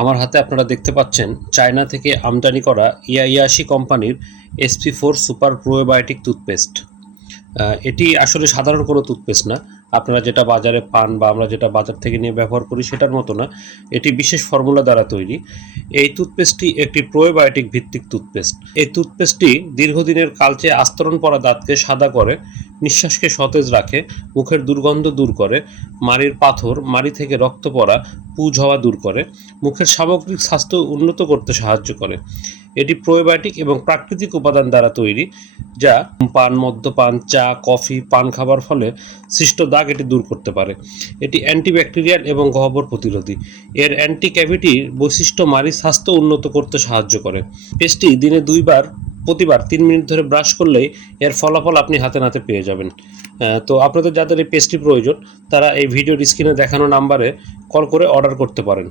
আমার হাতে আপনারা দেখতে পাচ্ছেন, চায়না থেকে আমদানি করা ইয়াইয়াশি কোম্পানির SP four super probiotic toothpaste. এটি আসলে সাধারণ কোনো টুথপেস্ট না। আপনারা যেটা বাজারে পান বা আমরা যেটা বাজার থেকে নিয়ে ব্যবহার করি সেটার মতো না। এটি বিশেষ ফর্মুলা দ্বারা তৈরি। এই টুথপেস্টটি একটি প্রোবায়োটিক ভিত্তিক টুথপেস্ট এই টুথপেস্টটি দীর্ঘদিনের কালচে আস্তরণ পড়া দাঁতকে সাদা করে, নিঃশ্বাসকে সতেজ রাখে, মুখের দুর্গন্ধ দূর করে, মাড়ির পাথর, মাড়ি থেকে রক্ত পড়া, পুজ হওয়া দূর করে, মুখের সামগ্রিক স্বাস্থ্য উন্নত করতে সাহায্য করে। এটি প্রোবায়োটিক এবং প্রাকৃতিক উপাদান দ্বারা তৈরি, যা পান, মদ্যপান, চা, কফি, পান খাবার ফলে সৃষ্ট দাগ এটি দূর করতে পারে। এটি অ্যান্টিব্যাকটেরিয়াল এবং গহ্বর প্রতিরোধী। এর অ্যান্টি ক্যাভিটি বৈশিষ্ট্য মারি স্বাস্থ্য উন্নত করতে সাহায্য করে। পেস্টটি দিনে দুইবার, প্রতিবার তিন মিনিট ধরে ব্রাশ করলেই এর ফলাফল আপনি হাতে নাতে পেয়ে যাবেন। তো আপনাদের যাদের এই পেস্টটি প্রয়োজন, তারা এই ভিডিওর স্ক্রিনে দেখানো নাম্বারে কল করে অর্ডার করতে পারেন।